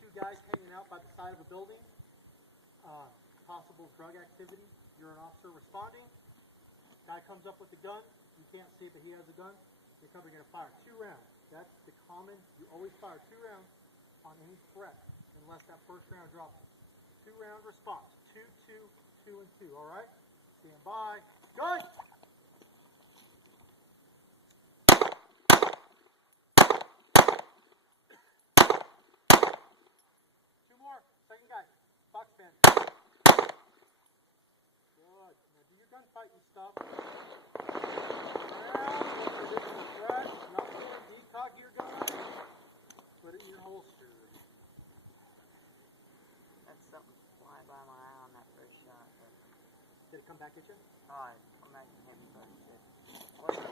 two guys hanging out by the side of a building. Possible drug activity. You're an officer responding. Guy comes up with a gun. You can't see, but he has a gun. You're going to fire 2 rounds. That's the common. You always fire 2 rounds on any threat, unless that first round drops. 2-round response. 2, 2, 2, and 2. All right. Stand by. Gun. Second guy, box band. Good. Now do your gunfight, you stop. Decog your gun. Put it in your holster. That's something flying by my eye on that first shot. Did it come back at you? Alright, I'm not gonna hit me, but it did.